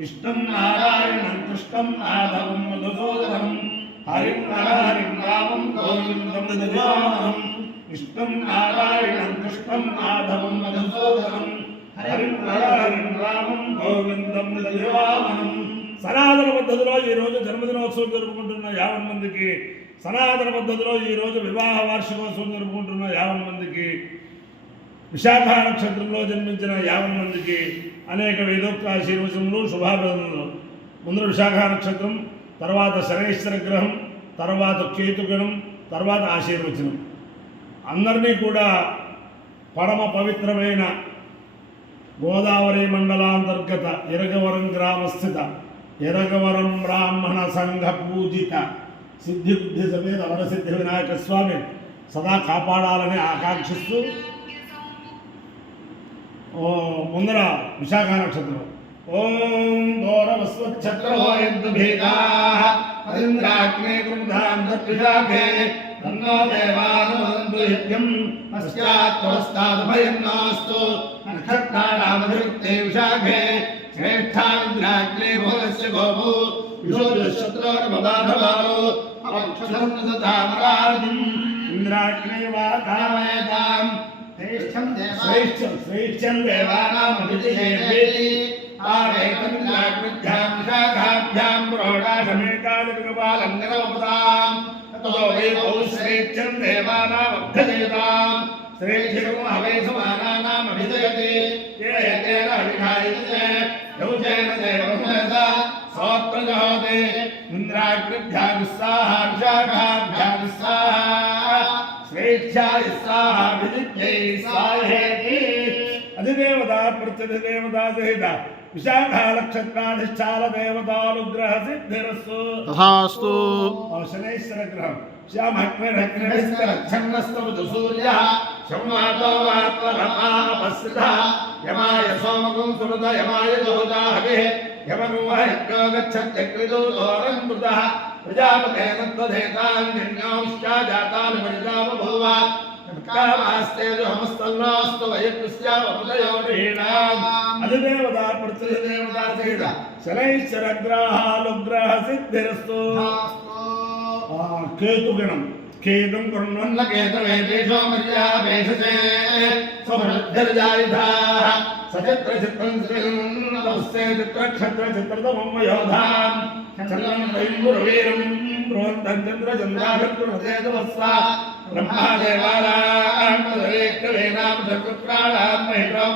इष्टं नारायणं कृष्णं माधवं मधुसूदनं हरिं नरहरिं रामं गोविन्दं भजामहम् इष्टं नारायणं कृष्णं माधवं मधुसूदनं हरिं नरहरिं रामं गोविन्दं भजामहम् సనాతన పద్ధతిలో ఈరోజు జన్మదినోత్సవం జరుపుకుంటున్న 50 మందికి, సనాతన పద్ధతిలో ఈరోజు వివాహ వార్షికోత్సవం జరుపుకుంటున్న 50 మందికి, విశాఖ నక్షత్రంలో జన్మించిన 50 మందికి అనేక వేదోక్త ఆశీర్వచనములు శుభాభినందనలు. ముందు విశాఖ నక్షత్రం, తర్వాత శనైశ్వర గ్రహం, తర్వాత కేతుగణం, తర్వాత ఆశీర్వచనం. అందరినీ కూడా పరమ పవిత్రమైన గోదావరి మండలాంతర్గత ఇరగవరం గ్రామస్థిత ఇరగవరం బ్రాహ్మణ సంఘ పూజిత సిద్ధి బుద్ధి సమేత వరసిద్ధి వినాయక స్వామి సదా కాపాడాలని ఆకాంక్షిస్తూ ముందర విశాఖ నక్షత్రం. ఓం గౌరవస్వచ్ఛత్రోయందుభేదాగ్నే కృంధాంధ్రపిశాఖే తన్నో దేవానువంతు యజ్ఞం పశ్చాత్పరస్తాద్భయన్నాస్తు నక్షత్రాణామధిరుక్తే విశాఖే శ్రేష్ఠాగ్నే భూలస్య గోభూ విశోధశత్రోర్మదాధవాలో అవక్షసంతతామరాజిం ఇంద్రాగ్నే వాకామేతాం శ్రేష్ఠం దేవానామభిజయేతి ఆవేతంద్రాగ్నిభ్యాం శాఖాభ్యాం ప్రోఢాశమేకాలికపాలం నిరవపదాం తతో వై శ్రేష్ఠం దేవానామభ్యజేతాం శ్రేష్ఠం హవేసమానానామభిజయతి ఏతేన అభిధాయతే యౌచేన దేవమునద సోత్రజహోతే ఇంద్రాగ్నిభ్యాం స్వాహా శాఖాభ్యాం స్వాహా స్వేచ్ఛాయ స్వాహా విజిత్యై స్వాహేతి. అధిదేవత ప్రత్యధిదేవతా సహిత విశాఖ నక్షత్రాధిష్టాన దేవతానుగ్రహ సిద్ధిరస్సు తథాస్తు. శనైశ్వర గ్రహం శ్యామగ్నిరగ్నిస్తరఛన్నస్తమృతు సూర్యః సంవాతో వాత్వరపాపస్సిత యమాయ సోమకం సుమృత యమాయ దోదా హవిః యమనువహ్యో గచ్చత్యగ్నిదూతోరం మృతః ప్రజాపతేన త్వధేతాన్యన్యోశ్చ జాతాన్ పరిజాబభూవ కామాస్తేజోహమస్తల్లోస్తు వయకృస్యావముదయోరీణాం. అధిదేవతా ప్రత్యధిదేవతా సహిత శనైశ్వర గ్రహానుగ్రహ సిద్ధిరస్తు. కేతుగణం కేతుం కృణ్వన్న కేతవే దేశో మర్యావేషసే స్వబుద్ధిర్జాయుధాః సచిత్ర చిత్రం శ్రీనమస్తే చిత్రక్షత్ర చిత్రతమం యోధాం చంద్రం వైంగురవీరం బృహంతం చంద్ర చంద్రాభిర్వసేతవస్వ బ్రహ్మాదేవానాం పదవేక్కవేనాం సర్వత్రాణాం మహిళాం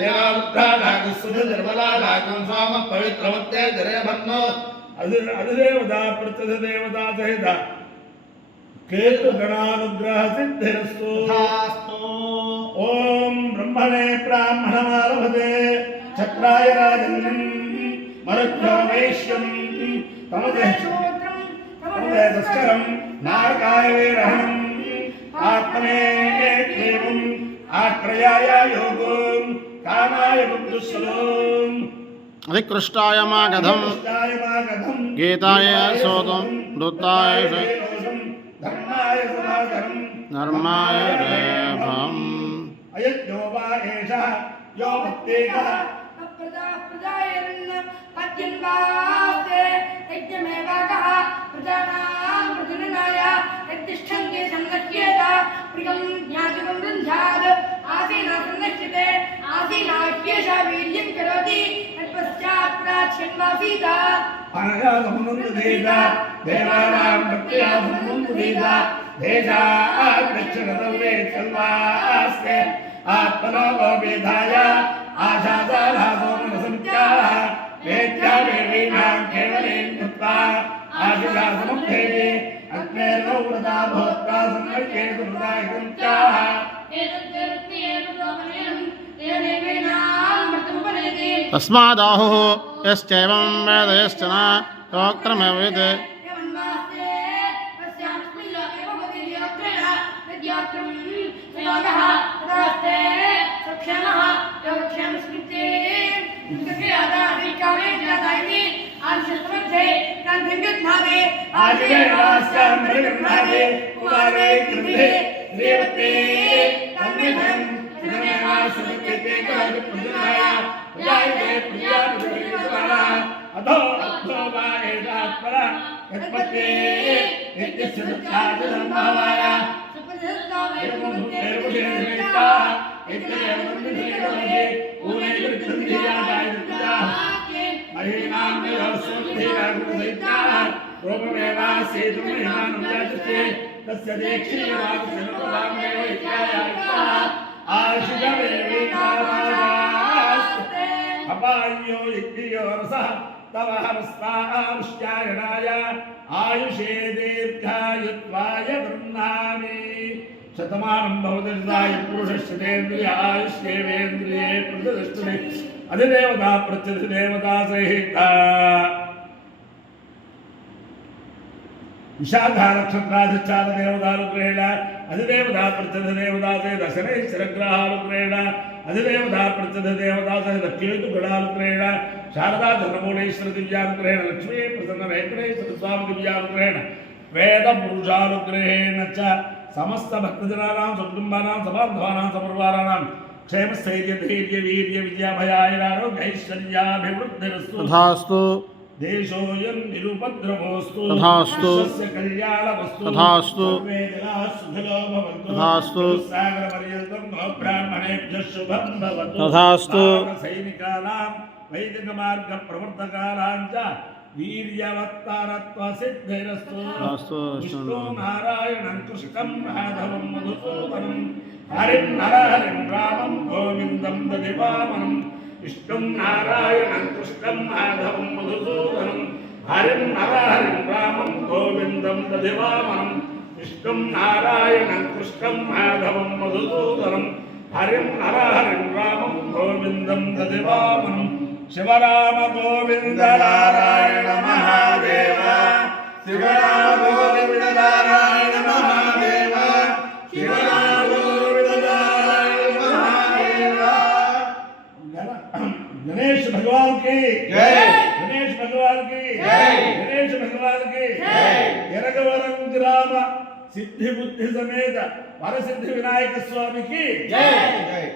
దేవావృత్తానాం సుధర్మలానాం స్వామ పవిత్రవత్తే జరేభన్నో. అధిదేవత ప్రత్యధిదేవతా సహిత కేతుగణానుగ్రహ సిద్ధిరస్తు. ఓం బ్రహ్మణే బ్రాహ్మణమాలభతే చక్రాయ రాజన్యం మరుద్భ్యో వైశ్యం తమదేశస్కరం నారకాయ వీరహణం ఆత్మనే దేవం ఆత్రయాయ యోగం కామాయ బుద్ధుశ్లోం అధికృష్టాయ మాగధం గీతాయ సోతం నృత్తాయ ధర్మాయ రేభం. అయజ్ఞో వా ఏషః యో భక్తేకః ప్రజాయన్న పద్యన్వాస్తే యజ్ఞమేవాకః ప్రజానాం ప్రజననాయ యజ్ఞిష్ఠంగే సంగహ్యేత ప్రియం జ్ఞాతికం వృంధ్యాద్ ఆసీనా సంగహ్యతే ఆసీనాఖ్యేష వీర్యం కరోతి తత్పశ్చాత్ ప్రాచ్ఛన్వాసీత అనయాసమునుదేత దేవానాం భక్త్యాసమునుదేత దేశాత్ దక్షిణదవే చల్వాస్తే ఆత్మనో విధాయ ఆశాసాలాసో మనసంత్యాః వేద్యావేవీనాం కేవలేం కృత్వా ఆశుషాసముద్ధేతి అగ్నేర్నో వృతా భోక్తా సంకల్పేతు వృతాయ సంత్యాః తస్మాదాహుః యశ్చైవం వేద యశ్చన యోక్త్రమేవ విద్. प्रजायते प्रिया अधो अधो वा एषात्परा यत्पत्ते यज्ञस्य सत्यादिसम्भवाय तस्य अपायो यज्ञयो रसः तव हस्तामुष्यायणाय आयुषे दीर्घायुत्वाय गृह्णामि शतमानं भवतिर्दाय पुरुषस्येन्द्रिय आयुष्येवेन्द्रिये प्रतिष्ठते अधिदेवता प्रत्यधिदेवता सहिता विशाखा नक्षत्राधिष्ठान देवतानुग्रहेण अधिदेवता प्रत्यधिदेवता सहित शनैश्चरग्रहानुग्रहेण अधिदेवता प्रत्यधिदेवता सहित केतुगणानुग्रहेण शारदा चन्द्रमौळीश्वर दिव्यानुग्रहेण लक्ष्मी प्रसन्न वेङ्कटेश्वर स्वामी दिव्यानुग्रहेण वेदपुरुषानुग्रहेण च समस्त भक्तजनानां सकुटुम्बानां सबान्धवानां समर्वाराणां क्षेमस्थैर्य धैर्य वीर्य विद्याभयारोग्यैश्वर्याभिवृद्धिरस्तु तथास्तु देशोऽयं निरुपद्रवोऽस्तु तथास्तु विश्वस्य कल्याणमस्तु तथास्तु सर्वे जनाः सुखिनो भवन्तु तथास्तु सागरपर्यन्तं ब्राह्मणेभ्यः शुभं भवतु तथास्तु सैनिकानां वैदिकमार्गप्रवर्तकानां च वीर्यवत्तारत्वसिद्धिरस्तु विष्णु नारायणं कृष्णं माधवं मधुसूदनं हरिं नरहरिं रामं गोविन्दं दधिवामनं विष्णुं नारायणं कृष्णं माधवं मधुसूदनं हरिं नरहरिं रामं गोविन्दं दधिवामनं विष्णुं नारायणं कृष्णं माधवं मधुसूदनं हरिं नरहरिं रामं गोविन्दं दधिवामनं शिवराम गोविन्द नारायण महादेव शिवराम गोविन्द नारायण महादेव शिवराम गोविन्द नारायण महादेव गणेश भगवान की जय गणेश भगवान की जय गणेश भगवान की जय यरगवरं ग्राम सिद्धि बुद्धि समेत वरसिद्धि विनायक स्वामी की जय जय